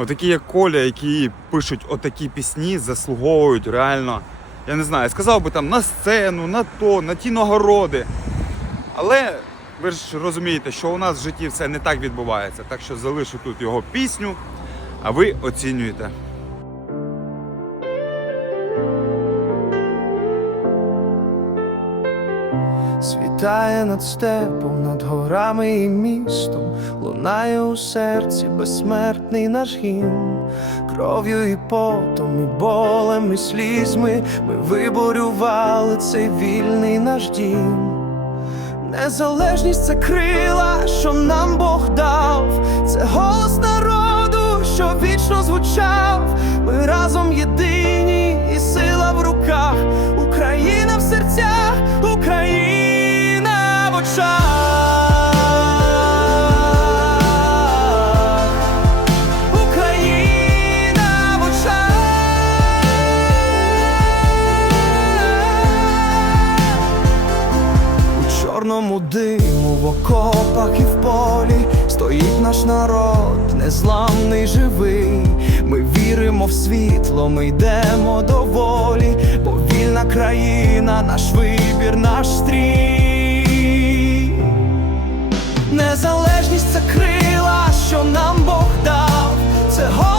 Отакі, як Коля, які пишуть отакі пісні, заслуговують реально. Я не знаю, сказав би там на сцену, на то, на ті нагороди. Але ви ж розумієте, що у нас в житті все не так відбувається. Так що залишу тут його пісню, а ви оцінюєте. Світає над степом, над горами і містом, лунає у серці безсмертний наш гімн, кров'ю і потом, і болем, і слізьми ми виборювали цей вільний наш дім. Незалежність це крила, що нам Бог дав, це голос народу, що вічно звучав. чорному диму в окопах і в полі стоїть наш народ, незламний, живий. Ми віримо в світло, ми йдемо до волі, бо вільна країна, наш вибір, наш стрій. Незалежність це крила, що нам Бог дав. це го.